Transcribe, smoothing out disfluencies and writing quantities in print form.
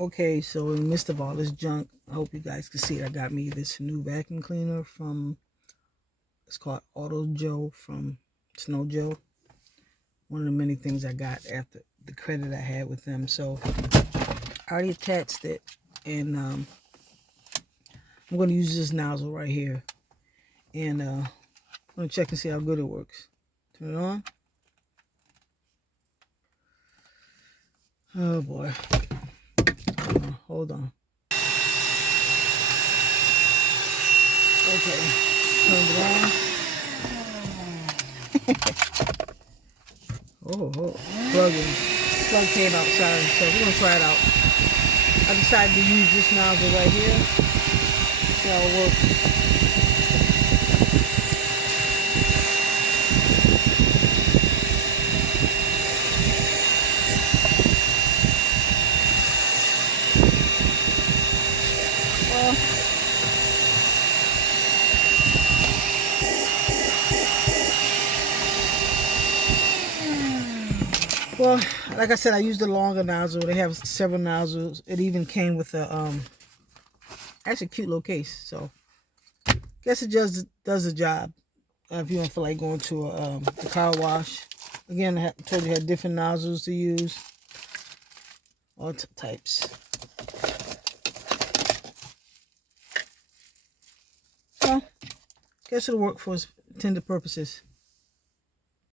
Okay, so in the midst of all this junk, I hope you guys can see it. I got me this new vacuum cleaner from, it's called Auto Joe from Snow Joe. One of the many things I got after the credit I had with them. So I already attached it, and I'm going to use this nozzle right here. And I'm going to check and see how good it works. Turn it on. Oh boy. Hold on. Okay. Turn it on. Oh, plug came out, sorry. So we're going to try it out. I decided to use this nozzle right here. See how it works. Well, like I said, I used a longer nozzle. They have several nozzles. It even came with a actually cute little case. So guess it just does the job. If you don't feel like going to the car wash. Again, I told you I had different nozzles to use. All types. Well, guess it'll work for its intended purposes.